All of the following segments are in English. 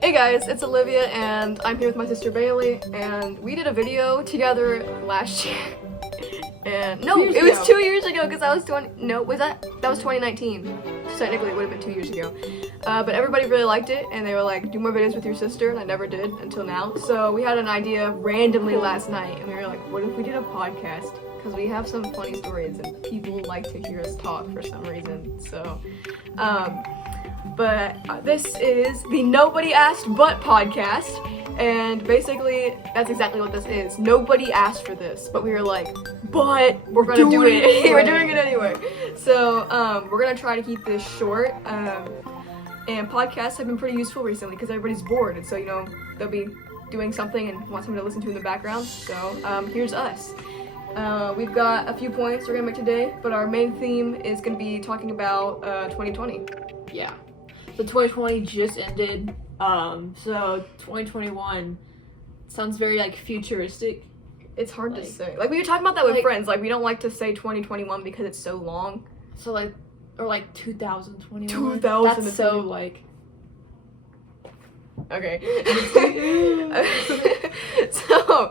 Hey guys, it's Olivia and I'm here with my sister Bailey and we did a video together last year. And no, it was 2 years ago because I was 20, no, that was 2019. So technically it would have been 2 years ago. But everybody really liked it and they were like, do more videos with your sister, and I never did until now. So we had an idea randomly last night and we were like, what if we did a podcast? Because we have some funny stories and people like to hear us talk for some reason. So, but this is the Nobody Asked But podcast, and basically that's exactly what this is. Nobody asked for this, but we were like, but we're gonna do it. We're doing it anyway. So we're gonna try to keep this short. And podcasts have been pretty useful recently because everybody's bored, and so they'll be doing something and want something to listen to in the background. So here's us. We've got a few points we're gonna make today, but our main theme is gonna be talking about 2020. Yeah. So 2020 just ended. So 2021 sounds very futuristic. It's hard to say. We were talking about that with friends. We don't like to say 2021 because it's so long. So or 2021. 2000. That's so Okay. So,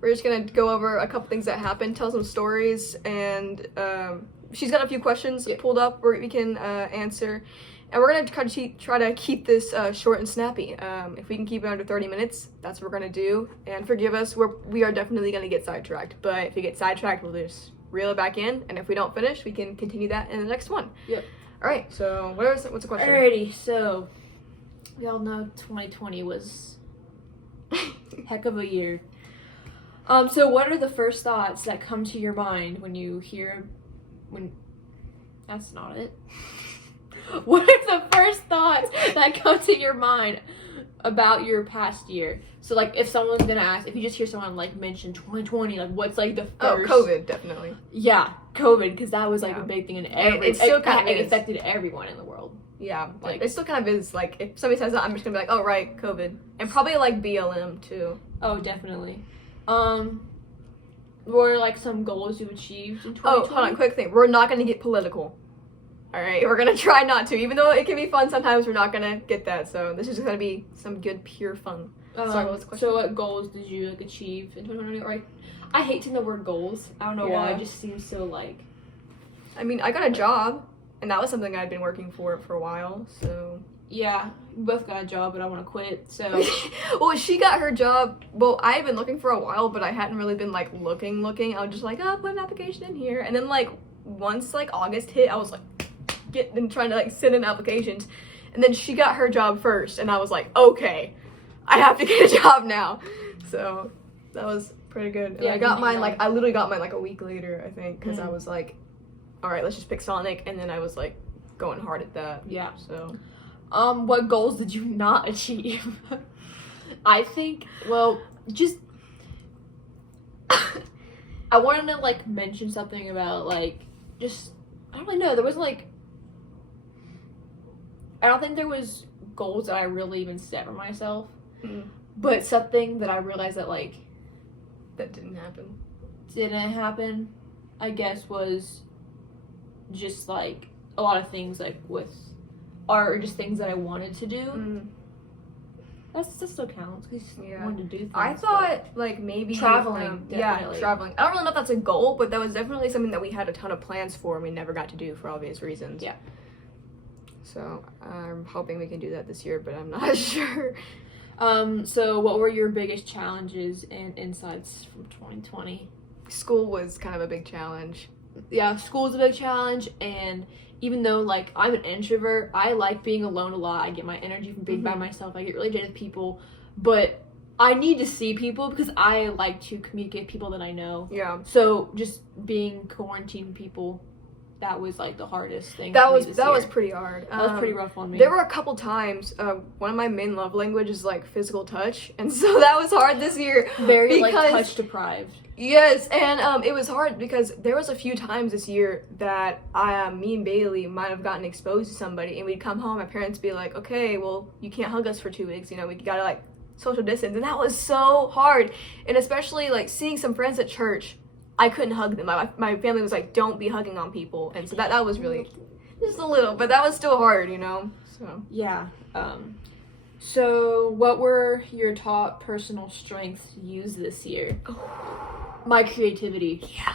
we're just gonna go over a couple things that happened, tell some stories, and she's got a few questions pulled up where we can answer. And we're gonna try to keep this short and snappy. If we can keep it under 30 minutes, that's what we're gonna do. And forgive us, we are definitely gonna get sidetracked. But if we get sidetracked, we'll just reel it back in. And if we don't finish, we can continue that in the next one. Yep. All right. So what's the question? Alrighty. So we all know 2020 was heck of a year. So what are the first thoughts that come to your mind when you hear that's not it. What are the first thoughts that come to your mind about your past year? So if someone's gonna ask, if you just hear someone mention 2020, what's the first? Oh, COVID, definitely. Yeah, COVID, because that was a big thing in it still kind of affected everyone in the world. Yeah, it still kind of is. If somebody says that, I'm just gonna be like, oh right, COVID, and probably BLM too. Oh, definitely. What are some goals you've achieved in 2020? Oh, hold on, quick thing. We're not gonna get political. All right, we're gonna try not to. Even though it can be fun sometimes, we're not gonna get that. So this is just gonna be some good, pure fun. Sorry, what was the question? So what goals did you achieve in 2020? Or I hate saying the word goals. I don't know why. It just seems so I mean, I got a job, and that was something I'd been working for a while. So yeah, we both got a job, but I want to quit. So well, she got her job. Well, I had been looking for a while, but I hadn't really been looking. I was just put an application in here, and then once August hit, I was trying to send in applications, and then she got her job first, and I was like, okay, I have to get a job now. So that was pretty good. And I got mine I literally got mine a week later, I think, because I was like, all right, let's just pick Sonic, and then I was going hard at that. Yeah. So what goals did you not achieve? I think just I wanted to mention something about just I don't really know, there was I don't think there was goals that I really even set for myself. But something that I realized that that didn't happen, I guess, was just a lot of things with art, or just things that I wanted to do. That still counts because you wanted to do things. I thought maybe traveling. Traveling. I don't really know if that's a goal, but that was definitely something that we had a ton of plans for and we never got to do for obvious reasons. Yeah. So I'm hoping we can do that this year, but I'm not sure. So what were your biggest challenges and insights from 2020? School was kind of a big challenge. Yeah, school is a big challenge, and even though I'm an introvert, I like being alone a lot. I get my energy from being by myself. I get really jaded with people, but I need to see people because I like to communicate with people that I know. Yeah. So just being quarantined with people, that was the hardest thing. That was pretty hard. That was pretty rough on me. There were a couple times. One of my main love languages is physical touch, and so that was hard this year. Very touch deprived. Yes, and it was hard because there was a few times this year that me and Bailey might have gotten exposed to somebody, and we'd come home, my parents be like, okay, well, you can't hug us for 2 weeks, we gotta social distance, and that was so hard. And especially seeing some friends at church, I couldn't hug them. My family was like, don't be hugging on people, and so that was really just a little, but that was still hard, So yeah. So, what were your top personal strengths used this year? My creativity. Yeah.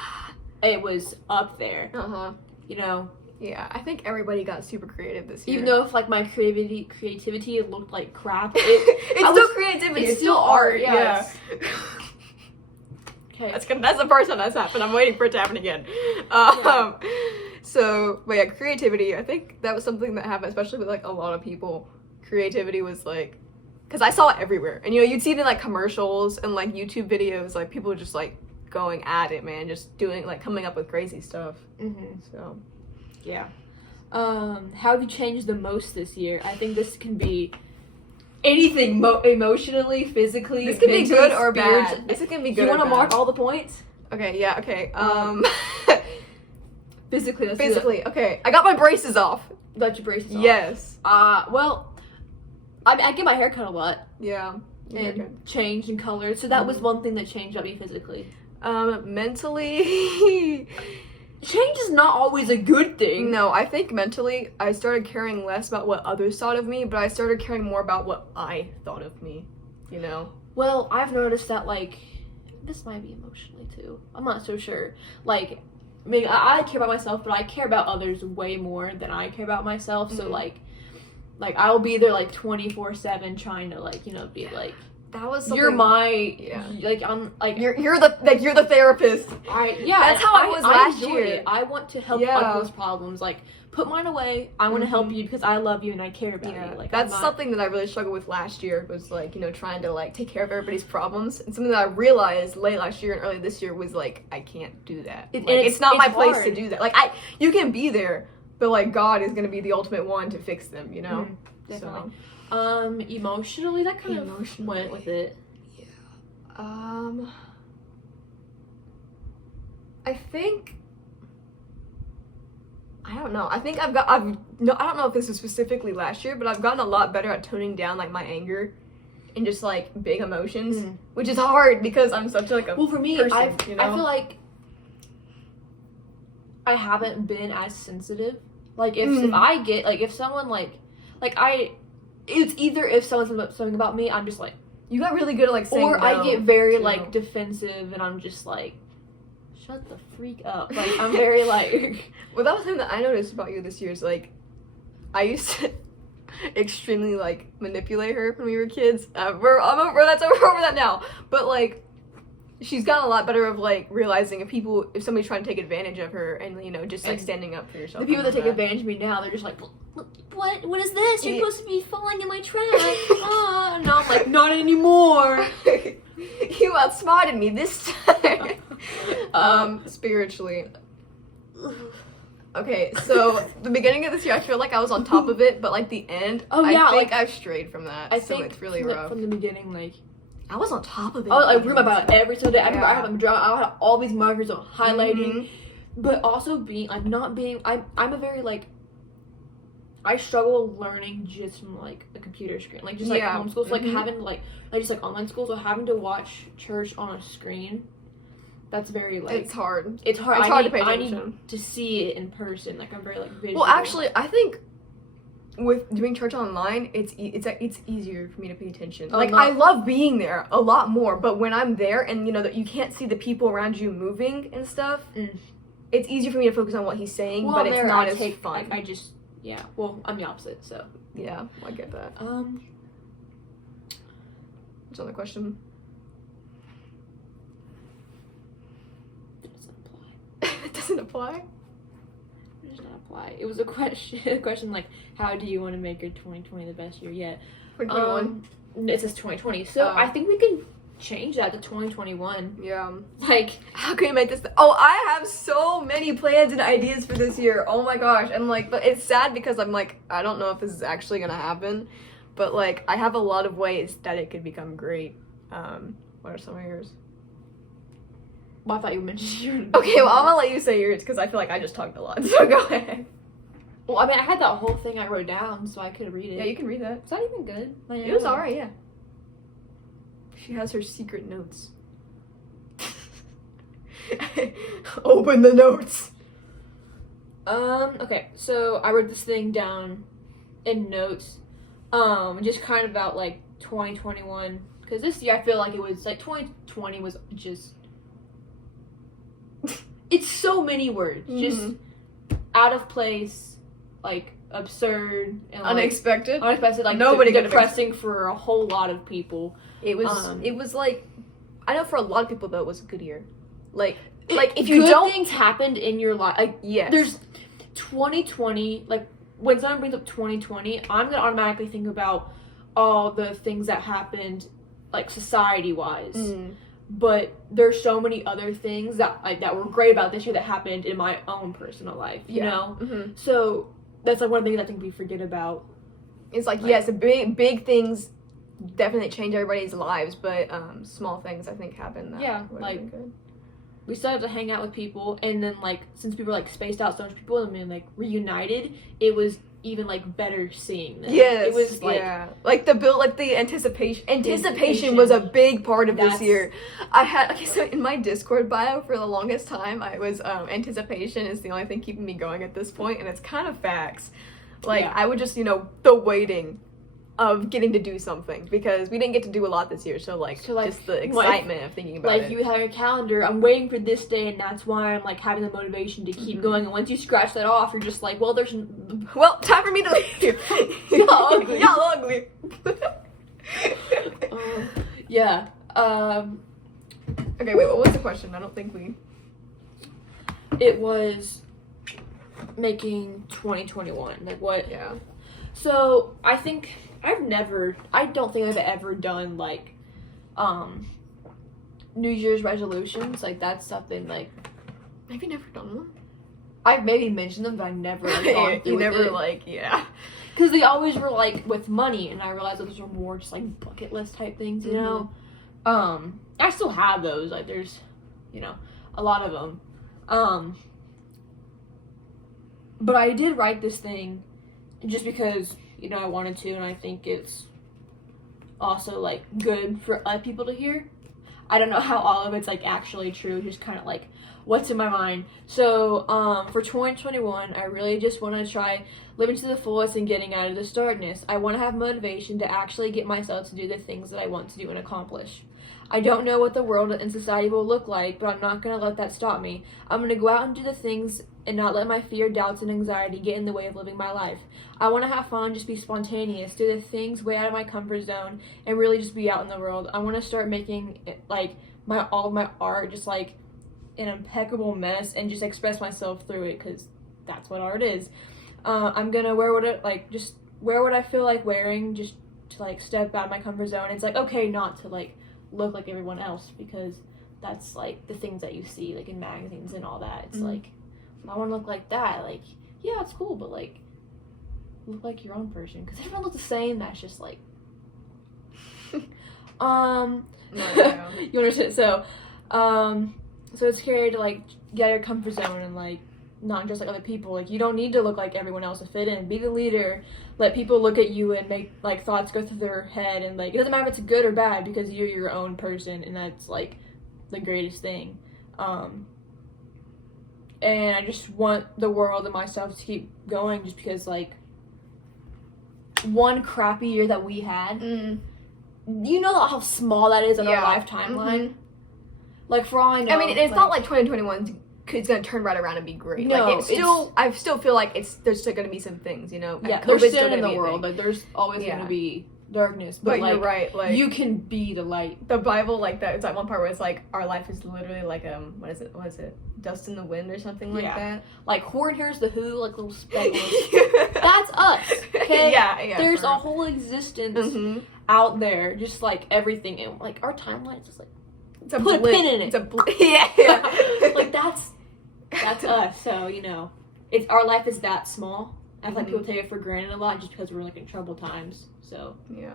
It was up there. Uh-huh. You know? Yeah, I think everybody got super creative this year. Even though if like my creativity looked like crap, it's still creativity. It's still art. Yes. Yeah. Okay. That's the first time that's happened. I'm waiting for it to happen again. So, but yeah, creativity. I think that was something that happened, especially with like a lot of people. Creativity was like, because I saw it everywhere, and you'd see it in like commercials and like YouTube videos, like people just like going at it, man, just doing like coming up with crazy stuff. So, yeah. How have you changed the most this year? I think this can be anything emotionally, physically. This can be good or bad. spiritually. This can be good. You want to or bad. mark all the points? Okay. Yeah. Okay. Physically. Let's Physically. Okay. I got my braces off. Got your braces off. Yes. Well, I get my hair cut a lot. Yeah. And changed in color. So that was one thing that changed about me physically. Mentally. Change is not always a good thing. No, I think mentally I started caring less about what others thought of me, but I started caring more about what I thought of me, you know? Well, I've noticed that, like, this might be emotionally too. I'm not so sure. Like, I mean, I care about myself, but I care about others way more than I care about myself. So, like I'll be there, like, 24/7 trying to, like, you know, be like, That was something. you're my, Yeah. like, I'm, like, You're the therapist. That's how I was last enjoyed year. it. I want to help Yeah. others' problems. Like, put mine away. I want to help you because I love you and I care about you. Like, that's something that I really struggled with last year, was like, you know, trying to like take care of everybody's problems. And something that I realized late last year and early this year was like, I can't do that. And it's not my place hard. to do that. Like, you can be there, but like God is gonna be the ultimate one to fix them, you know? Definitely. Emotionally, that kind of went with it. I think, I don't know. I think I don't know if this was specifically last year, but I've gotten a lot better at toning down like my anger and just like big emotions, which is hard because I'm such like a for me, person, I you know? feel like I haven't been as sensitive. Like if I get like if someone it's either if someone says something about me, I'm just like, you got really good at like saying or no, I get very too. like defensive and I'm just like, shut the freak up. Like I'm very like. Well, that was something that I noticed about you this year is like, I used to extremely like manipulate her when we were kids. I'm over that now. But like, she's gotten a lot better of like realizing if somebody's trying to take advantage of her and, you know, just like standing up for yourself. The people that take advantage of me now, they're just like, what is this? You're supposed to be falling in my trap. And now I'm like, not anymore. You outsmarted me this time. Spiritually. Okay, so the beginning of this year, I feel like I was on top of it, but like the end, I think I've strayed from that. I so think it's really rough. From the beginning, like, I was on top of it. I was read about it every single day. I remember I had all these markers on highlighting, but also I'm a very like, I struggle learning just from like a computer screen, like just like homeschool, so, like having like just like online school, so having to watch church on a screen, that's very like it's hard. It's hard. It's hard to pay I attention. need to see it in person. Like I'm very like visual. Well, actually, I think with doing church online, it's easier for me to pay attention. Like I love being there a lot more, but when I'm there and you know that you can't see the people around you moving and stuff, it's easier for me to focus on what he's saying, but it's not as fun. I just well, I'm the opposite, so yeah, I get that. What's another question? It doesn't apply. It does not apply. It was a question like, how do you want to make your 2020 the best year yet? 2021. It says 2020, so I think we can change that to 2021. Yeah. Like, how can you make this? Oh, I have so many plans and ideas for this year. Oh my gosh. And like, but it's sad because I'm like, I don't know if this is actually gonna happen, but like, I have a lot of ways that it could become great. What are some of yours? Well, I thought you mentioned yours. Okay, well, I'm gonna let you say yours because I feel like I just talked a lot. So go ahead. Well, I mean, I had that whole thing I wrote down, so I could read it. Yeah, you can read that. It's not even good. Like, It was alright, yeah. She has her secret notes. Open the notes. Okay, so I wrote this thing down in notes. just kind of about like 2021, because this year I feel like it was like 2020 was just it's so many words, just out of place, like absurd and like, unexpected, like nobody depressing for a whole lot of people. It was like, I know for a lot of people though it was a good year. Like if you you don't, things happened in your life, like yes, there's 2020. Like when someone brings up 2020, I'm gonna automatically think about all the things that happened, like society wise. But there's so many other things that that were great about this year that happened in my own personal life. You know, so that's like one of the things I think we forget about. It's like yes, the big things definitely change everybody's lives, but small things I think happen. That like good. We started to hang out with people, and then like since we were like spaced out so much people and then like reunited, it was even like better seeing them. Yes, it was like like the build, like the anticipation was a big part of this year. I had so in my Discord bio for the longest time I was anticipation is the only thing keeping me going at this point, and it's kind of facts. Like I would just the waiting of getting to do something, because we didn't get to do a lot this year, so just the excitement of thinking about it. Like you have your calendar, I'm waiting for this day, and that's why I'm like having the motivation to keep going, and once you scratch that off, you're just like, well, time for me to leave. Y'all ugly. Yeah. Okay, wait, what was the question? I don't think we... It was making 2021, like what... Yeah. So, I don't think I've ever done, like, New Year's resolutions. Like, that's something, like... Have you never done one? I've maybe mentioned them, but I never, like, gone through You never, it. like, yeah. Because they always were, like, with money, and I realized those were more just, like, bucket list type things, you know? I still have those. Like, there's, a lot of them. But I did write this thing just because, I wanted to, and I think it's also, like, good for other people to hear. I don't know how all of it's, like, actually true, just kind of, like, what's in my mind. So, for 2021, I really just want to try living to the fullest and getting out of this darkness. I want to have motivation to actually get myself to do the things that I want to do and accomplish. I don't know what the world and society will look like, but I'm not going to let that stop me. I'm going to go out and do the things and not let my fear, doubts, and anxiety get in the way of living my life. I want to have fun, just be spontaneous, do the things way out of my comfort zone, and really just be out in the world. I want to start making, like, all of my art just, like, an impeccable mess and just express myself through it, because that's what art is. I'm going to wear what I feel like wearing, just to, like, step out of my comfort zone. It's, like, okay not to, like, look like everyone else, because that's, like, the things that you see, like, in magazines and all that. It's like, I want to look like that. Like, yeah, it's cool, but, like, look like your own person, because everyone looks the same. That's just, like, No. You understand? So it's scary to, like, get out of your comfort zone and, like, not just like other people. Like, you don't need to look like everyone else to fit in. Be the leader. Let people look at you and make, like, thoughts go through their head, and, like, it doesn't matter if it's good or bad, because you're your own person, and that's, like, the greatest thing. And I just want the world and myself to keep going, just because, like, one crappy year that we had, you know how small that is in our life timeline? Like, for all I know, I mean, it's not like 2021 is gonna turn right around and be great. No, like, I still feel like there's still gonna be some things, Yeah, COVID's there's still sin in gonna the be a world. thing. Like, there's always gonna be darkness, but like, you're right. Like, you can be the light. The Bible, like that. It's like one part where it's like our life is literally like what is it? Dust in the wind or something like that. Like, Horn Here's the Who, like little speckles. That's us. Okay. Yeah. There's a whole existence out there, just like everything, and like our timeline is just like put a pin in it. It's a like that's us. So it's our life is that small. I feel like people take it for granted a lot just because we're like in troubled times. So yeah.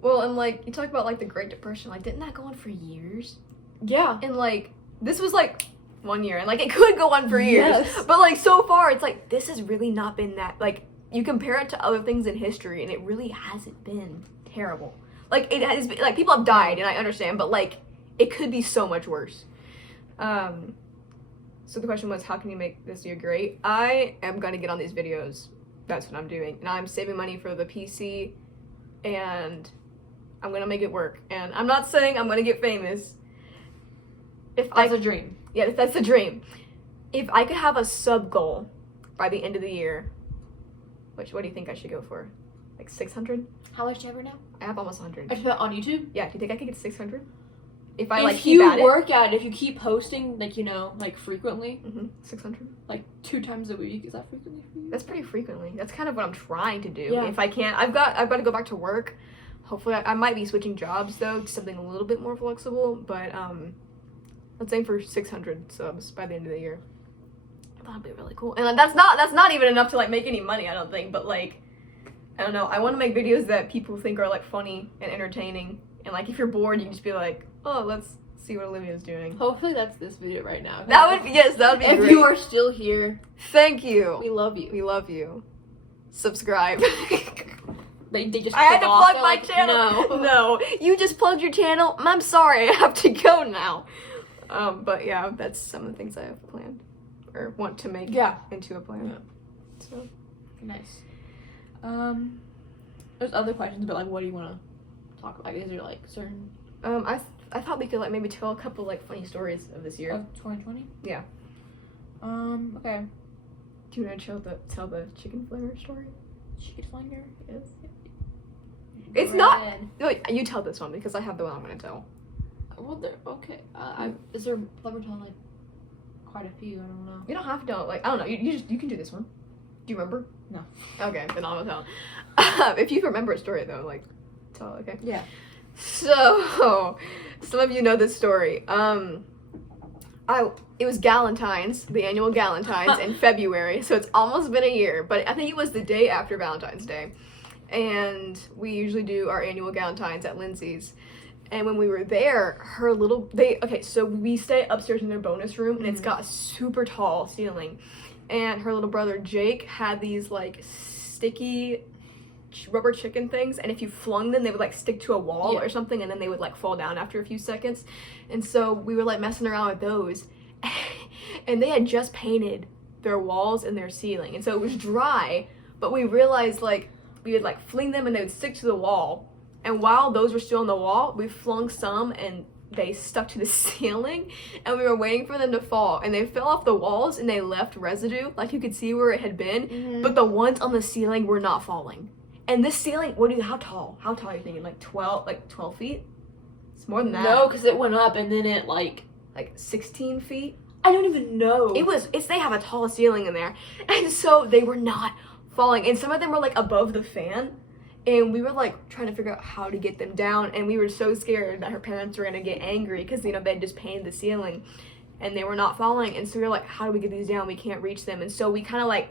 Well, and like you talk about like the Great Depression, like didn't that go on for years? Yeah. And like this was like 1 year, and like it could go on for years. Yes. But like so far, it's like this has really not been that. Like you compare it to other things in history, and it really hasn't been terrible. Like it has been, like people have died, and I understand, but like it could be so much worse. So the question was, how can you make this year great? I am gonna get on these videos. That's what I'm doing, and I'm saving money for the PC and I'm gonna make it work. And I'm not saying I'm gonna get famous. That's a dream. Yeah, that's a dream. If I could have a sub goal by the end of the year, what do you think I should go for? Like 600? How much do you have right now? I have almost 100. I put on YouTube? Yeah, do you think I could get 600? If If you keep posting, like, you know, like frequently, 600? like 2 times a week, is that frequently for you? That's pretty frequently. That's kind of what I'm trying to do. Yeah. If I can't, I've got to go back to work. Hopefully, I might be switching jobs though to something a little bit more flexible. But let's aim for 600 subs by the end of the year. That'd be really cool. And that's not even enough to like make any money, I don't think. But like, I don't know. I want to make videos that people think are like funny and entertaining. And like, if you're bored, you can just be like, oh, let's see what Olivia's doing. Hopefully, that's this video right now. That would be great. If you are still here, thank you. we love you. We love you. Subscribe. They just I had to off. plug They're my like, channel. No. No, you just plugged your channel. I'm sorry, I have to go now. But yeah, that's some of the things I have planned or want to make into a plan. Yeah. So Nice. There's other questions, but like, what do you want to talk about? Is there like certain I thought we could like maybe tell a couple like funny stories of this year. of 2020? Yeah. Okay. Do you want to tell the chicken flavor story? Chicken flanger? Yes. It's not. No, you tell this one because I have the one I'm gonna tell. Well, there. Okay. Is there? Let me tell like quite a few. I don't know. You don't have to tell. Like I don't know. You can do this one. Do you remember? No. Okay, then I'll tell. If you remember a story though, like tell. Okay. Yeah. So, some of you know this story. It was Galentine's, the annual Galentine's in February, so it's almost been a year, but I think it was the day after Valentine's Day. And we usually do our annual Galentine's at Lindsay's. And when we were there, so we stay upstairs in their bonus room, and it's got a super tall ceiling. And her little brother Jake had these like sticky rubber chicken things, and if you flung them, they would like stick to a wall or something, and then they would like fall down after a few seconds. And so we were like messing around with those, and they had just painted their walls and their ceiling, and so it was dry, but we realized like we would like fling them and they would stick to the wall. And while those were still on the wall, we flung some and they stuck to the ceiling, and we were waiting for them to fall, and they fell off the walls and they left residue, like you could see where it had been, but the ones on the ceiling were not falling. And this ceiling, how tall are you thinking? Like 12 feet? It's more than that. No, because it went up and then it like 16 feet? I don't even know. They have a tall ceiling in there. And so they were not falling. And some of them were like above the fan. And we were like trying to figure out how to get them down. And we were so scared that her parents were going to get angry because, they had just painted the ceiling and they were not falling. And so we were like, how do we get these down? We can't reach them. And so we kind of like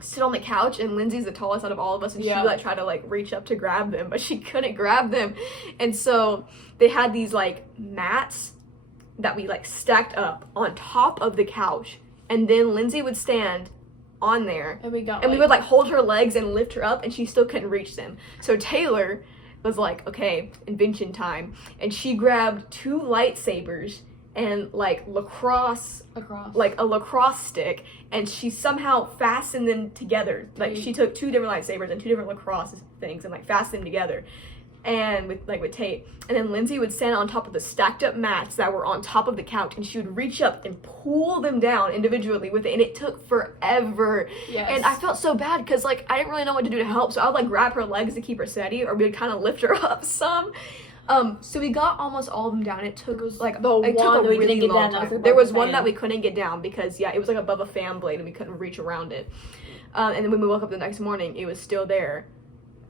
sit on the couch, and Lindsay's the tallest out of all of us, and she like tried to like reach up to grab them, but she couldn't grab them. And so they had these like mats that we like stacked up on top of the couch, and then Lindsay would stand on there, and we would like hold her legs and lift her up, and she still couldn't reach them. So Taylor was like, okay, invention time, and she grabbed 2 lightsabers and like a lacrosse stick, and she somehow fastened them together. Like she took 2 different lightsabers and 2 different lacrosse things and like fastened them together, and with tape. And then Lindsay would stand on top of the stacked up mats that were on top of the couch, and she would reach up and pull them down individually with it, and it took forever. Yes. And I felt so bad because like I didn't really know what to do to help, so I would like grab her legs to keep her steady, or we'd kind of lift her up some. So we got almost all of them down. It took like the it took one a we really didn't get long down. time. There was one that we couldn't get down because it was like above a fan blade and we couldn't reach around it. And then when we woke up the next morning, it was still there.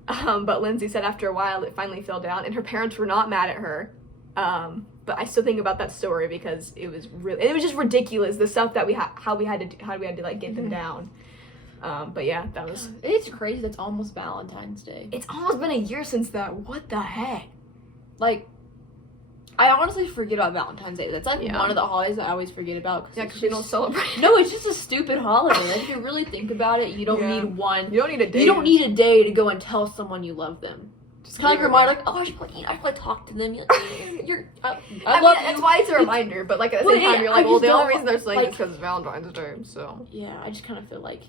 But Lindsay said after a while it finally fell down, and her parents were not mad at her. But I still think about that story because it was just ridiculous, the stuff that how we had to like get them down. But yeah, that was. It's crazy. That's almost Valentine's Day. It's almost been a year since that. What the heck? Like, I honestly forget about Valentine's Day. That's like one of the holidays that I always forget about. Because we don't celebrate. No, it's just a stupid holiday. Like, if you really think about it, you don't need one. You don't need a day. You don't need a day to go and tell someone you love them. Just kind of like remind, like, oh, I should like talk to them. I love you. That's why it's a reminder. But like at the same time, you're like, well, the only reason they're saying it is because it's Valentine's Day. So yeah, I just kind of feel like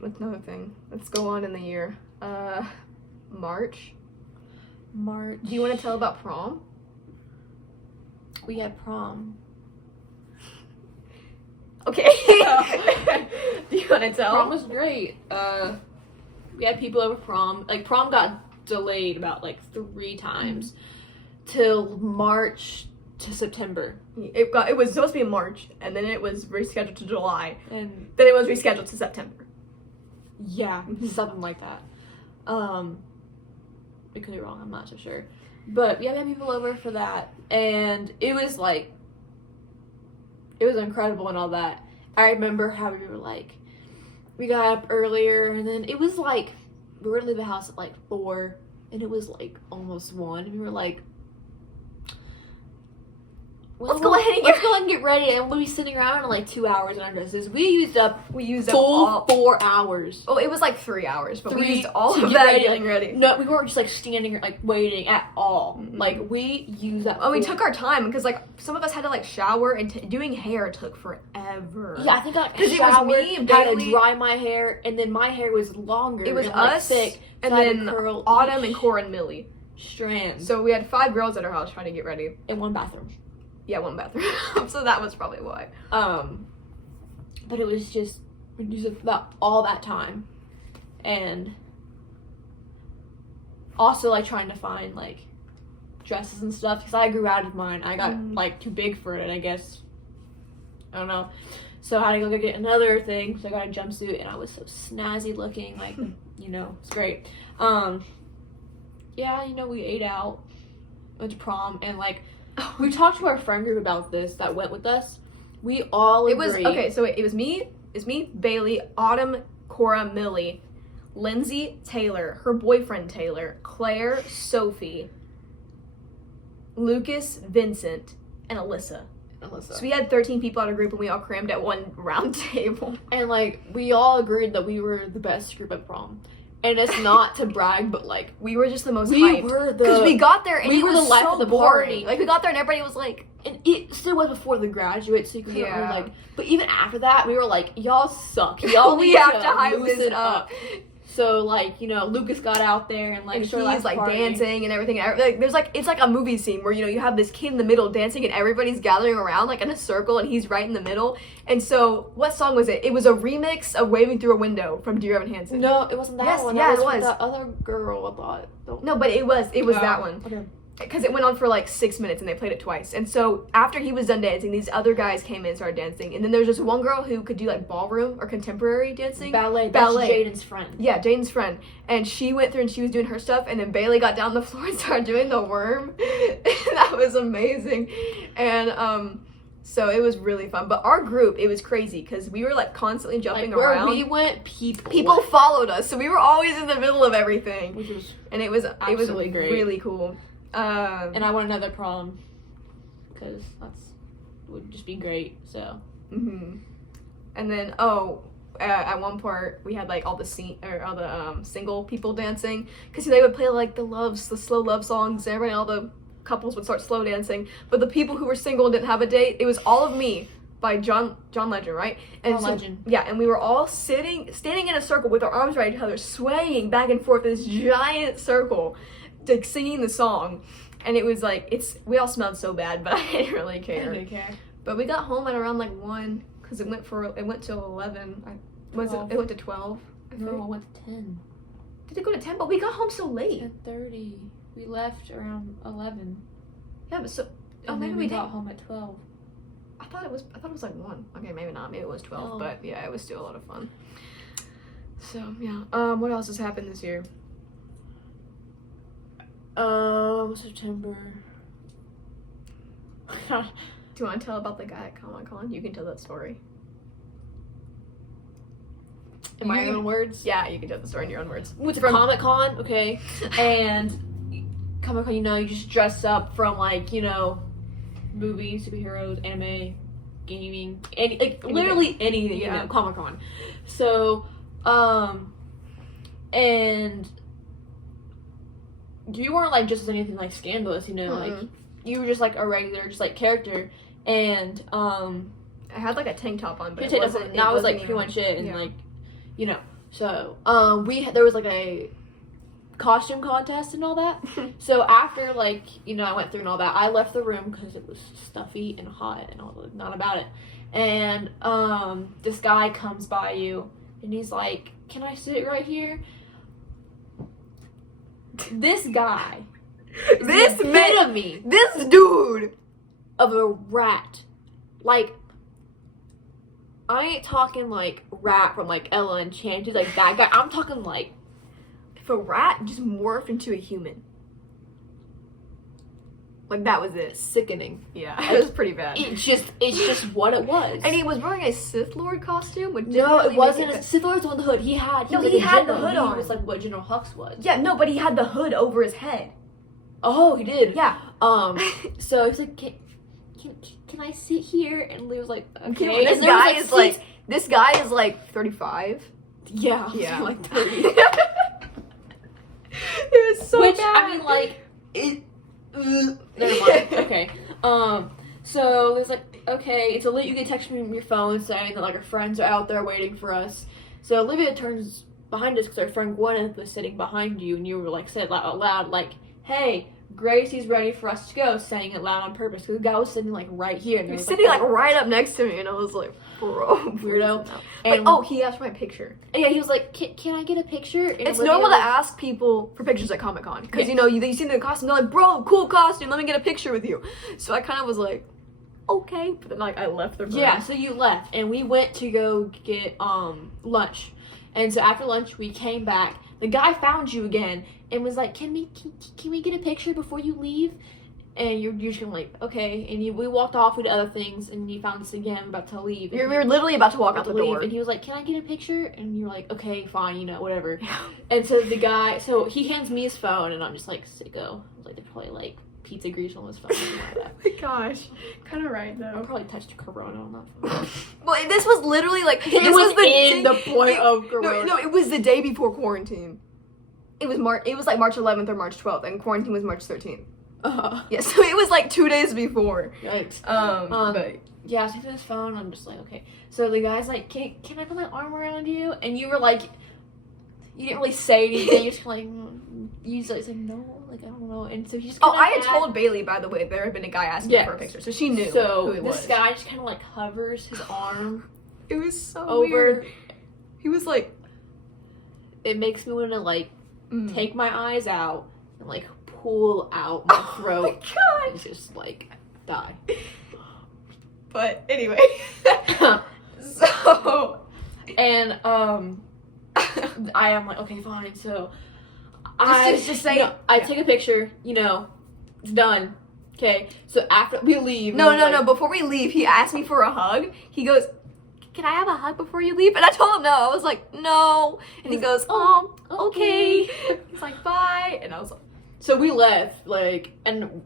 What's another thing? Let's go on in the year. March. March. Do you want to tell about prom? We had prom. Okay. Do you want to tell? Prom was great. We had people over prom. Like, prom got delayed about, like, 3 times. Till March to September. It was supposed to be in March, and then it was rescheduled to July. And then it was rescheduled to September. Yeah, something like that. I could be wrong, I'm not so sure. But yeah, we had people over for that, and it was like, it was incredible and all that. I remember how we were like, we got up earlier, and then it was like, we were gonna leave the house at like 4, and it was like almost 1, and we were like, let's go ahead and get ready, and we'll be sitting around in like 2 hours in our dresses. We used up all 4 hours. Oh, it was like 3 hours, but we 3 used all to of get that ready. getting ready. No, we weren't just like standing like waiting at all. Mm-mm. Like, we used that. Oh, we took our time because like some of us had to like shower, and doing hair took forever. Yeah, I think I because it showered, was me, had Bailey. to dry my hair, and then my hair was longer. It was and, like, us, thick, and so I had then to curl Autumn each and Cora and Millie. strand. So we had 5 girls at our house trying to get ready. In one bathroom. Yeah, 1 bathroom. So that was probably why. But it was just, we used up about all that time, and also like trying to find like dresses and stuff, because I grew out of mine. I got like too big for it, I guess. I don't know. So I had to go get another thing. So I got a jumpsuit, and I was so snazzy looking, like, you know, it's great. Yeah, you know, we ate out, went to prom, and like, we talked to our friend group about this that went with us. We all agreed. It was okay. So it was me, Bailey, Autumn, Cora, Millie, Lindsay, Taylor, her boyfriend Taylor, Claire, Sophie, Lucas, Vincent, and Alyssa. So we had 13 people at a group, and we all crammed at one round table. And like, we all agreed that we were the best group at prom. And it's not to brag, but like, we were just the most we hyped. were because we got there and we it were was the life so of the boring. party. Like we got there and everybody was like, and it still was before the graduate, so you couldn't Yeah. really like. But even after that, we were like, y'all suck. Y'all we need have to to hype loosen this up. So like, you know, Lucas got out there and like, and sort of he's like party. dancing and everything. Like, there's like, it's like a movie scene where, you know, you have this kid in the middle dancing and everybody's gathering around like in a circle and he's right in the middle. And so what song was it? It was a remix of Waving Through a Window from Dear Evan Hansen. No, it wasn't that Yes, one. yeah, That it was was. that other girl, I thought. No, but it was that one. Okay. Because it went on for like 6 minutes and they played it twice. And so after he was done dancing, these other guys came in and started dancing. And then there was just one girl who could do like ballroom or contemporary dancing. Ballet. That's Jaden's friend. Yeah, Jaden's friend. And she went through and she was doing her stuff. And then Bailey got down on the floor and started doing the worm. That was amazing. And so it was really fun. But our group, it was crazy because we were like constantly jumping like, where around. we went, people followed us. So we were always in the middle of everything. Which was And it was absolutely great. really cool. And I want another prom because would just be great. So. And then at one part we had like all the single people dancing because they would play like the slow love songs. And all the couples would start slow dancing, but the people who were single and didn't have a date, it was All of Me by John Legend, right? And Legend. Yeah, and we were all standing in a circle with our arms around each other, swaying back and forth in this giant circle, like singing the song. And it was like, we all smelled so bad, but I didn't really care. I didn't care. But we got home at around like 1 because it went till 11. It went to 12. I think. No, I went to 10. Did it go to 10? But we got home so late. 10:30. We left around 11. Yeah, but so And maybe then we got did. home at 12. I thought it was like 1. Okay, maybe not. Maybe it was 12. Oh. But yeah, it was still a lot of fun. So yeah. What else has happened this year? September. Do you want to tell about the guy at Comic-Con? You can tell that story. In my own words? Yeah, you can tell the story in your own words. Went to Comic-Con, okay, and Comic-Con, you know, you just dress up from, like, you know, movies, superheroes, anime, gaming, literally anything, Yeah. you know, Comic-Con. So, and you weren't, like, just anything, like, scandalous, you know, like, you were just, like, a regular, just, like, character, and, I had, like, a tank top on, but that was, like, pretty much it, and, like, you know, so, there was, like, a costume contest and all that. So after, like, you know, I went through and all that, I left the room because it was stuffy and hot and all not about it. And this guy comes by you and he's like, can I sit right here? This guy is This the man, epitome this dude, of a rat. Like, I ain't talking like rat from like Ella Enchanted, like that guy. I'm talking like if a rat just morphed into a human, like that was it. sickening. Yeah, it was pretty bad. It's just what it was. And he was wearing a Sith Lord costume, which didn't No, really it wasn't. make Sith Lord's on the hood. He had No, was he like a had the general. hood on. He was like what General Hux was. Yeah, no, but he had the hood over his head. Oh, he did. Yeah. So he's like, can I sit here? And Lee was like, okay. This And there was, guy is like, this guy is like 35. yeah, Yeah. like 30. It was so Which bad. I mean, like, it. Never mind. Okay. So there's like, okay, it's Olivia. You get a text from your phone saying that like our friends are out there waiting for us. So Olivia turns behind us because our friend Gwyneth was sitting behind you, and you were like said out loud, like, "Hey, Gracie's ready for us to go," saying it loud on purpose because the guy was sitting like right here. And He there was was, sitting like right up next to me, and I was like, bro, Weirdo. please no. And- But, oh, he asked for my picture. And yeah, he was like, can I get a picture? And It's Olivia normal to was- ask people for pictures at Comic Con because Yeah. you know you see the costume, they're like, bro, cool costume, let me get a picture with you. So I kind of was like, okay, but then like I left the room. Yeah, so you left, and we went to go get lunch. And so after lunch, we came back. The guy found you again and was like, "Can we get a picture before you leave?" And you're just gonna like, okay. And we walked off with other things, and you found us again about to leave. we were literally about to walk out the door. And he was like, "Can I get a picture?" And you're like, "Okay, fine, you know, whatever." And so the guy, so he hands me his phone, and I'm just like, sicko. I was like, "They're probably like pizza grease on his phone." Or Oh my gosh, kind of right I though. probably touched Corona on that phone. Well, this was literally like It this was the in day- the point of No, Corona. no, it was the day before quarantine. It was March. It was like March 11th or March 12th, and quarantine was March 13th. Yeah, so it was like 2 days before. Yikes. But Yeah, so he took his phone. I'm just like, okay. So the guy's like, can I put my arm around you? And you were like, you didn't really say anything. You're just like, you just like said no, like I don't know. And so he just. oh, kinda I had told Bailey, by the way, there had been a guy asking Yes. for a picture, so she knew So who it this was. guy just kind of like hovers his arm It was so over. weird. He was like, It makes me want to like mm. take my eyes out and like pull out my Oh my throat god. and just like die. But anyway, so And I am like, okay, fine. So just say- I yeah. take a picture. You know, it's done. Okay. So after we leave, no, we're no, like- no. Before we leave, he asked me for a hug. He goes, "Can I have a hug before you leave?" And I told him no. I was like, "No." And he goes, okay." He's like, "Bye." And I was like, So we left, like, and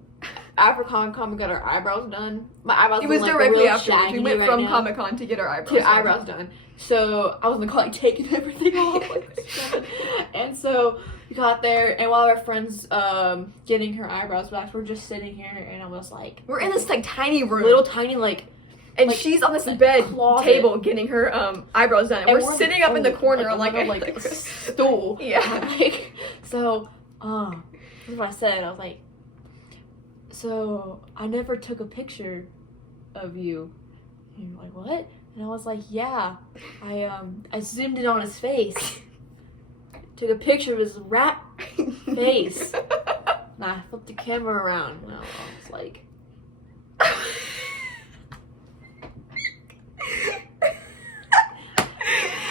after Comic-Con, we got our eyebrows done. My eyebrows. it was look, like, directly real afterwards. We shaggy went right from now. Comic Con to get our eyebrows. To done. eyebrows done. So I was in the car like taking everything off. And so we got there, and while our friends getting her eyebrows waxed, we're just sitting here, and I was like, We're in this like tiny room, little tiny like, and like, she's on this like, bed closet. table getting her eyebrows done, and we're sitting up in the corner on like a stool. Yeah. Like, so that's what I said. I was like, so I never took a picture of you. And you're like, what? And I was like, yeah. I zoomed in on his face. Took a picture of his rat face. And I flipped the camera around. And I was like,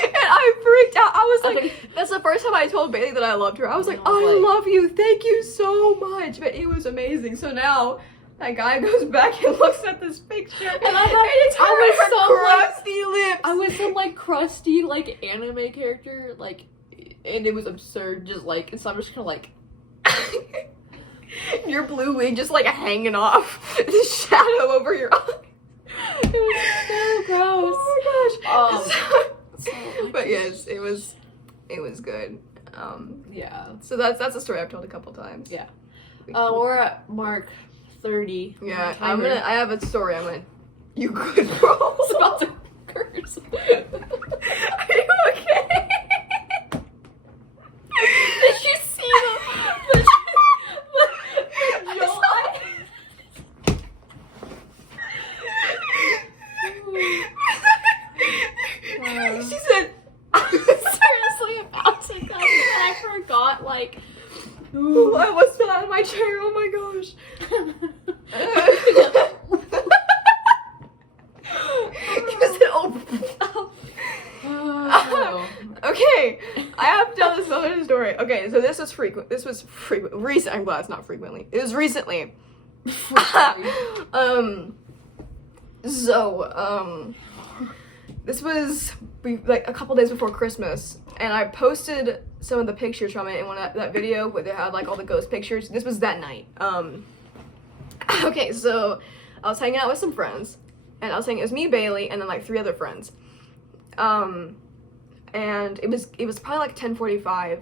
And I freaked out. I was like, Okay. that's the first time I told Bailey that I loved her. I was like, I was I like- love you. Thank you so much. But it was amazing. So now that guy goes back and looks at this picture. And I thought- it's her I was with her so, like- crusty lips. I was some like crusty like anime character, like, and it was absurd. Just like, and so I'm just kind of like, Your blue wig just like hanging off. The shadow over your eye. it was so gross. Oh my gosh. So, But yes, it was good. yeah. So that's a story I've told a couple times. Yeah. We're at Mark 30. Yeah, Timer. I have a story. You good, bro? I was about to curse. Are you okay? Did you see She said, I was seriously about to go, and I forgot, like, ooh, I almost fell out of my chair. Oh my gosh. You said, Oh. Okay, I have to tell this other story. Okay, so this was frequent. Recent. I'm glad it's not frequently. It was recently. This was like a couple days before Christmas, and I posted some of the pictures from it in that video where they had like all the ghost pictures. This was that night. Okay, so I was hanging out with some friends, and it was me, Bailey, and then like 3 other friends. And it was probably like 10:45,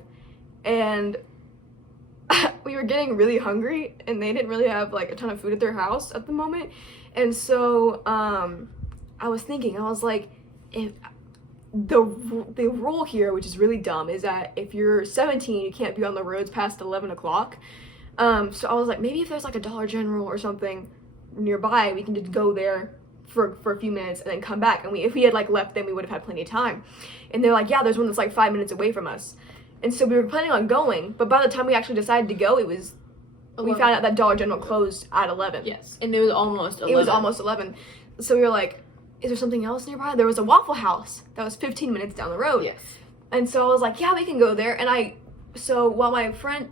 and we were getting really hungry, and they didn't really have like a ton of food at their house at the moment. And so I was thinking, I was like, if the rule here, which is really dumb, is that if you're 17, you can't be on the roads past 11 o'clock. So I was like, maybe if there's like a Dollar General or something nearby, we can just go there for a few minutes and then come back. And if we had like left, then we would have had plenty of time. And they're like, yeah, there's one that's like 5 minutes away from us. And so we were planning on going, but by the time we actually decided to go, we found out that Dollar General closed at 11. Yes, and it was almost 11. It was almost 11. So we were like, is there something else nearby? There was a Waffle House that was 15 minutes down the road. Yes. And so I was like, yeah, we can go there. And while my friend,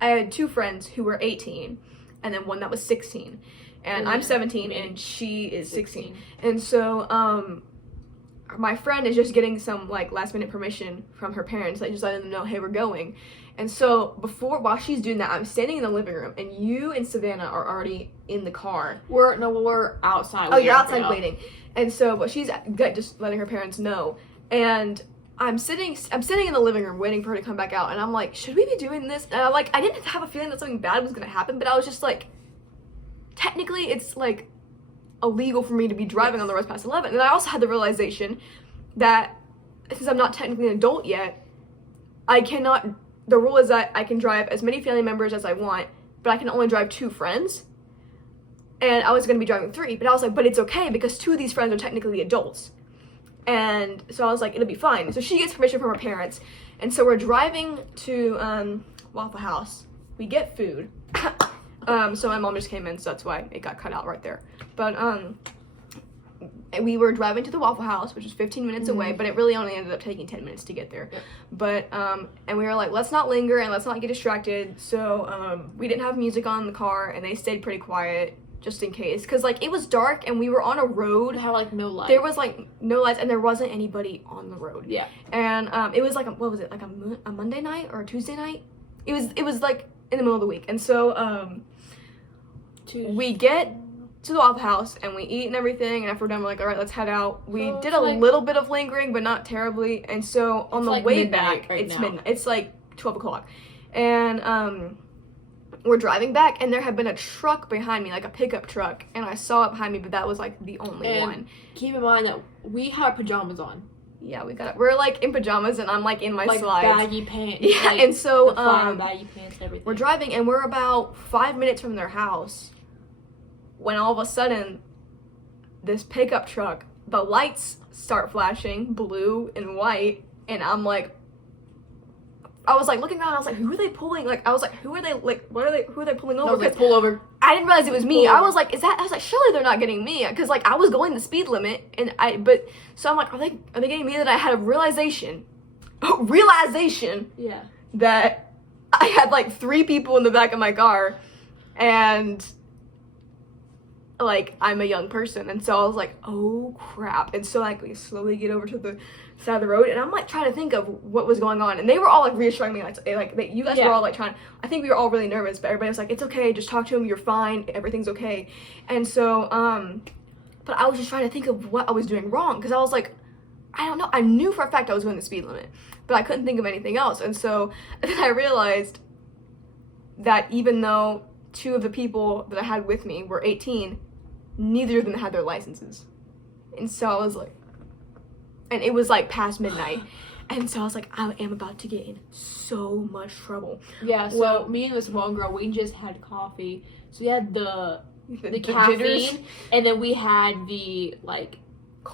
I had 2 friends who were 18, and then one that was 16. And I'm 17, and she is 16. And so, my friend is just getting some, like, last-minute permission from her parents, like, just letting them know, hey, we're going. And so, while she's doing that, I'm standing in the living room, and you and Savannah are already in the car. We're outside. Oh, you're outside waiting. And so, but she's just letting her parents know. And I'm sitting in the living room waiting for her to come back out, and I'm like, should we be doing this? And I didn't have a feeling that something bad was gonna happen, but I was just like, technically, it's, like, illegal for me to be driving on the roads past 11. And I also had the realization that since I'm not technically an adult yet, the rule is that I can drive as many family members as I want, but I can only drive 2 friends. And I was going to be driving 3, but I was like, but it's okay because 2 of these friends are technically adults. And so I was like, it'll be fine. So she gets permission from her parents. And so we're driving to Waffle House. We get food. So my mom just came in, so that's why it got cut out right there. But we were driving to the Waffle House, which was 15 minutes away, but it really only ended up taking 10 minutes to get there. Yep. But and we were like, let's not linger and let's not get distracted. So we didn't have music on in the car, and they stayed pretty quiet just in case, because like it was dark and we were on a road. It had like no lights. There was like no lights, and there wasn't anybody on the road. Yeah. And it was like what was it, like a Monday night or a Tuesday night? It was like in the middle of the week, and so we get to the Waffle House and we eat and everything, and after we're done, we're like, all right, let's head out. We did a little bit of lingering, but not terribly. And so on the way back, it's midnight. It's like 12 o'clock, and we're driving back, and there had been a truck behind me, like a pickup truck, and I saw it behind me, but that was like the only one. Keep in mind that we had pajamas on. Yeah, we're like in pajamas, and I'm like in my slides. Baggy pants. Yeah, like, and so baggy pants, everything. We're driving, and we're about 5 minutes from their house when all of a sudden this pickup truck, the lights start flashing blue and white, and I was like looking around, I was like, who are they pulling? Like, I was like, who are they pulling over? Like, pull over. I didn't realize it was me. I was like, I was like, surely they're not getting me, because like I was going the speed limit, and so I'm like, are they getting me? That I had a realization yeah, that I had like 3 people in the back of my car, and like I'm a young person, and so I was like, oh crap. And so like we slowly get over to the side of the road, and I'm like trying to think of what was going on, and they were all like reassuring me, like you guys were all like trying. I think we were all really nervous, but everybody was like, it's okay, just talk to him, you're fine, everything's okay. And so but I was just trying to think of what I was doing wrong, because I was like, I don't know, I knew for a fact I was going the speed limit, but I couldn't think of anything else. And so then I realized that even though 2 of the people that I had with me were 18, neither of them had their licenses. And so I was like, and it was like past midnight, and so I was like, I am about to get in so much trouble. Yeah, so me and this one girl, we just had coffee. So we had the caffeine, jitters. and then we had the like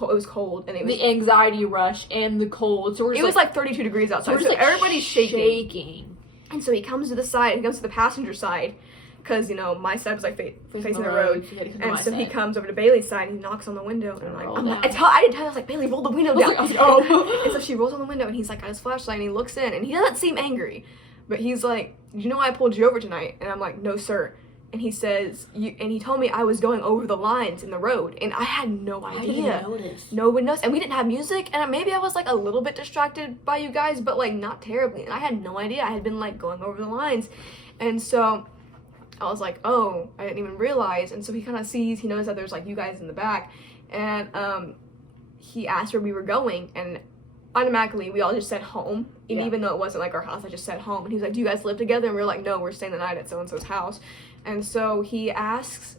it was cold, and it was the anxiety rush and the cold. So it was like 32 degrees outside. So everybody's shaking. And so he comes to the passenger side, because, you know, my side was like facing the road. And so he comes over to Bailey's side and he knocks on the window. And I didn't tell her, I was like, Bailey, roll the window down. I was like, oh. And so she rolls on the window and he's like, got his flashlight and he looks in and he doesn't seem angry. But he's like, you know why I pulled you over tonight? And I'm like, no, sir. And he says, and he told me I was going over the lines in the road. And I had no idea. I didn't notice. No one knows. And we didn't have music. And maybe I was like a little bit distracted by you guys, but like not terribly. And I had no idea. I had been like going over the lines. And so I was like, oh, I didn't even realize. And so he kind of sees, he knows that there's like you guys in the back. And he asked where we were going. And automatically we all just said home. And even though it wasn't like our house, I just said home. And he was like, do you guys live together? And we were like, no, we're staying the night at so-and-so's house. And so he asked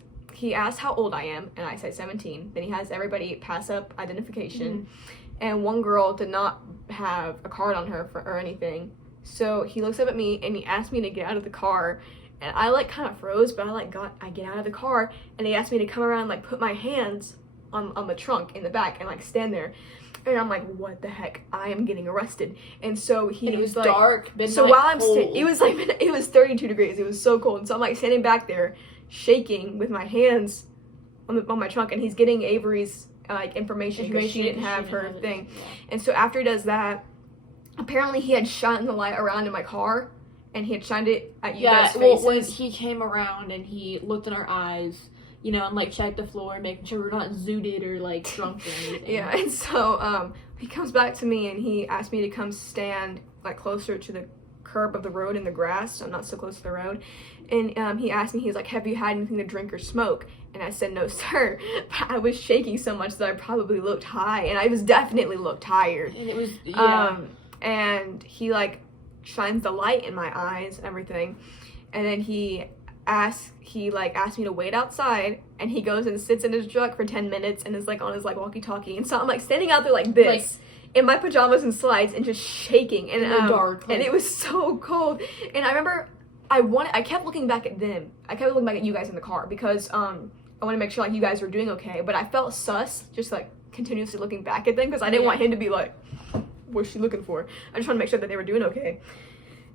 how old I am. And I said 17. Then he has everybody pass up identification. And one girl did not have a card on her or anything. So he looks up at me and he asked me to get out of the car. And I like kind of froze, but I get out of the car and he asked me to come around and like put my hands on the trunk in the back and like stand there. And I'm like, what the heck? I am getting arrested. And so it was like, dark, midnight, so while I'm cold. it was 32 degrees. It was so cold. And so I'm like standing back there shaking with my hands on my trunk, and he's getting Avery's like information because she didn't have her thing. Yeah. And so after he does that, apparently he had shined the light around in my car. And he had shined it at you guys' faces. Yeah, well, when he came around and he looked in our eyes, you know, and like checked the floor, making sure we're not zooted or like drunk or anything. Yeah, and so he comes back to me and he asked me to come stand like closer to the curb of the road in the grass, so I'm not so close to the road. And he asked me, he was like, have you had anything to drink or smoke? And I said, no, sir. But I was shaking so much that I probably looked high, and I was definitely looked tired. And it was, and he like shines the light in my eyes and everything, and then he asked me to wait outside, and he goes and sits in his truck for 10 minutes and is like on his like walkie-talkie, and so I'm like standing out there like this in my pajamas and slides and just shaking and in the dark, and it was so cold. And I remember I kept looking back at them. I kept looking back at you guys in the car because I want to make sure like you guys were doing okay, but I felt sus just like continuously looking back at them because I didn't want him to be like, what's she looking for? I just want to make sure that they were doing okay.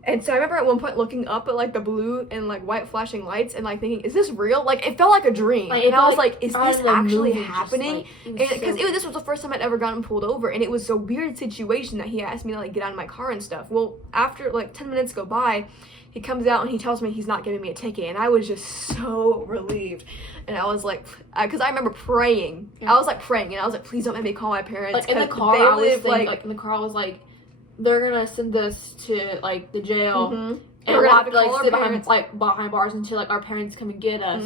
And so I remember at one point looking up at like the blue and like white flashing lights and like thinking, is this real? Like it felt like a dream. Like, and I was like, is this actually movie, happening? Because this was the first time I'd ever gotten pulled over, and it was a weird situation that he asked me to like get out of my car and stuff. Well, after like 10 minutes go by, he comes out and he tells me he's not giving me a ticket, and I was just so relieved. And I was like, because I remember praying. I was like praying, and I was like, please don't make me call my parents. Like in the car, I was like, they're gonna send us to like the jail, and we're gonna have to like sit behind bars until like our parents come and get us.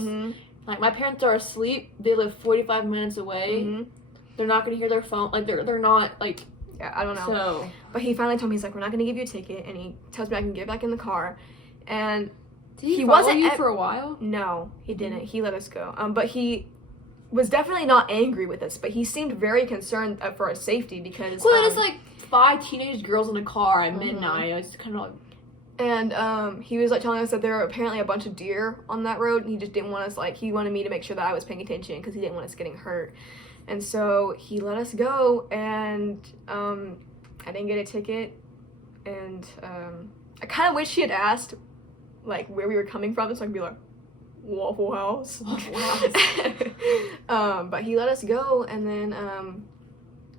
Like my parents are asleep. They live 45 minutes away. They're not gonna hear their phone. Like they're not like. Yeah, I don't know. So, but he finally told me, he's like, we're not gonna give you a ticket, and he tells me I can get back in the car. And did he wasn't you for a while? No, he didn't. He let us go. But he was definitely not angry with us, but he seemed very concerned for our safety because well, it's like 5 teenage girls in a car at midnight. It's kind of like. And he was like telling us that there were apparently a bunch of deer on that road, and he just didn't want us he wanted me to make sure that I was paying attention because he didn't want us getting hurt. And so he let us go, and I didn't get a ticket, and I kind of wish he had asked like where we were coming from, so I could be like, Waffle House. Waffle House. But he let us go, and then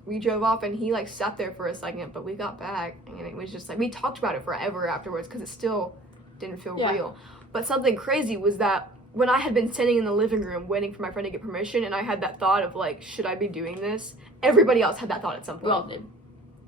we drove off, and he like sat there for a second, but we got back, and it was just like we talked about it forever afterwards because it still didn't feel real. But something crazy was that when I had been sitting in the living room waiting for my friend to get permission, and I had that thought of like, should I be doing this? Everybody else had that thought at some point. We all did.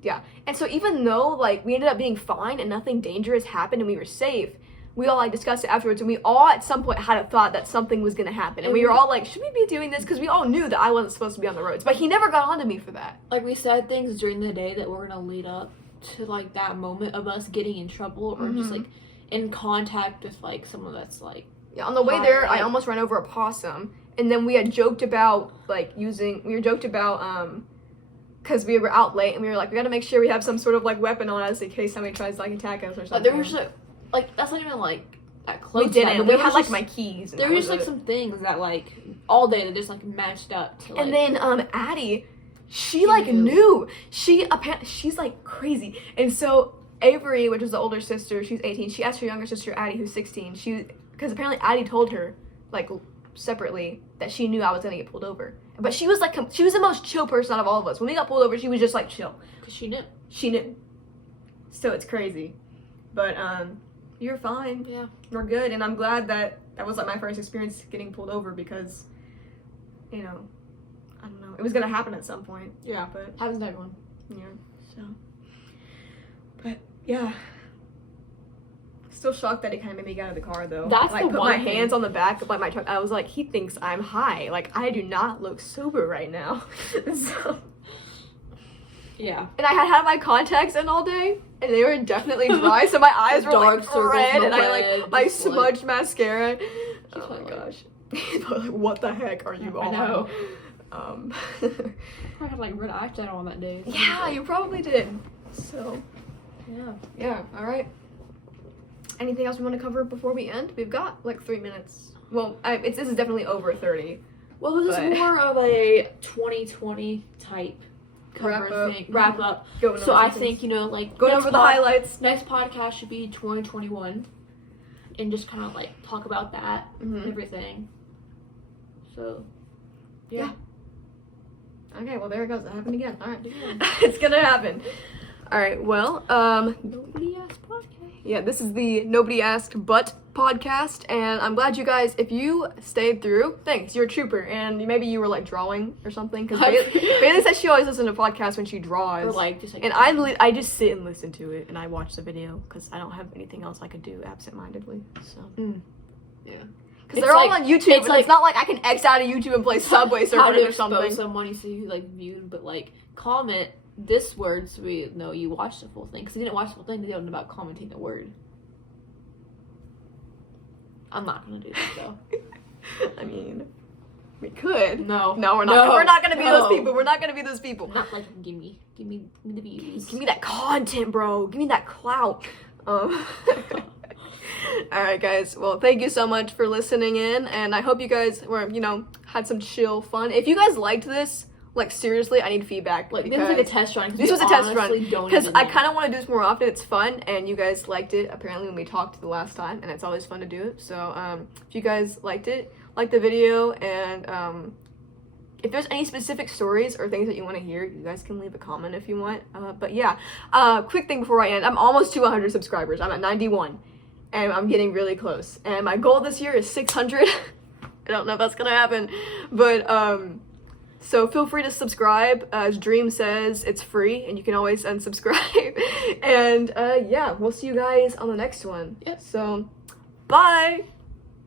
Yeah. And so even though like we ended up being fine and nothing dangerous happened and we were safe, we all like discussed it afterwards, and we all at some point had a thought that something was gonna happen, and we were all like, should we be doing this? Because we all knew that I wasn't supposed to be on the roads, but he never got on to me for that. Like we said things during the day that were gonna lead up to like that moment of us getting in trouble or just like in contact with like someone that's like. Yeah, on the way there, I almost ran over a possum, and then we had joked about because we were out late, and we were like, we gotta make sure we have some sort of like weapon on us in case somebody tries to like attack us or something. There was like that's not even like that close. We didn't. We had like my keys. There was just like some things that like all day that just like matched up. To, and then Addie, she like knew. She's like crazy. And so Avery, which is the older sister, she's 18. She asked her younger sister Addie, who's 16. Because apparently Addie told her like separately that she knew I was gonna get pulled over. But she was like, she was the most chill person out of all of us. When we got pulled over, she was just like chill. Because she knew. She knew. So it's crazy. But you're fine. Yeah. We're good. And I'm glad that was like my first experience getting pulled over because, you know, I don't know. It was gonna happen at some point. Yeah. But happens to everyone. yeah. So. But yeah. Still shocked that he kind of made me get out of the car though. That's like, the put one my thing. hands on the back of like my truck. I was like, he thinks I'm high. Like I do not look sober right now. So. Yeah. And I had my contacts in all day, and they were definitely dry, so my eyes were Dark like circles, red, no and I red, like just, smudged mascara. Oh like- my gosh. Like, what the heck are you I on? know. I I had like red eyeshadow on that day. yeah, you probably did. So, Yeah. yeah, alright. Anything else we want to cover before we end? We've got like 3 minutes. Well, this is definitely over 30. Well, this But- is more of a 2020 type cover thing. Wrap up. Going So over I some think, things. like Going next over the highlights. Next podcast should be 2021, and just kind of like talk about that and Mhm. everything. So, yeah. Okay, well there it goes. It happened again. Alright. Yeah. It's gonna happen. Alright, well, Nobody asked podcast. yeah, this is the Nobody Asked But podcast, and I'm glad you guys, if you stayed through, thanks, you're a trooper, and maybe you were like drawing or something, because Bailey says she always listens to podcasts when she draws, Or like just like. and I just sit and listen to it, and I watch the video, because I don't have anything else I could do absent-mindedly, so. Yeah. Because they're all on YouTube, it's and like- it's not like I can X out of YouTube and play Subway How to Surfers or expose something. someone you see who like viewed, but like comment this word so we know you watched the full thing. Because they didn't watch the full thing, they don't know about commenting the word. I'm not gonna do that though. I mean, we could. No, No, we're not. We're not gonna be those no. people. We're not gonna be those people. Not like give me the views. Give me that content, bro. Give me that clout. Alright, guys. Well, thank you so much for listening in, and I hope you guys were, had some chill fun. If you guys liked this, like, seriously, I need feedback. Like this was like a test run. This was a test run. Because I of kind of want to do this more often. It's fun, and you guys liked it, apparently, when we talked the last time, and it's always fun to do it. So, if you guys liked it, like the video, and, if there's any specific stories or things that you want to hear, you guys can leave a comment if you want. But yeah, quick thing before I end. I'm almost to 100 subscribers. I'm at 91, and I'm getting really close. And my goal this year is 600. I don't know if that's gonna happen, but so feel free to subscribe. As Dream says, it's free, and you can always unsubscribe. And yeah, we'll see you guys on the next one. Yep. So, bye.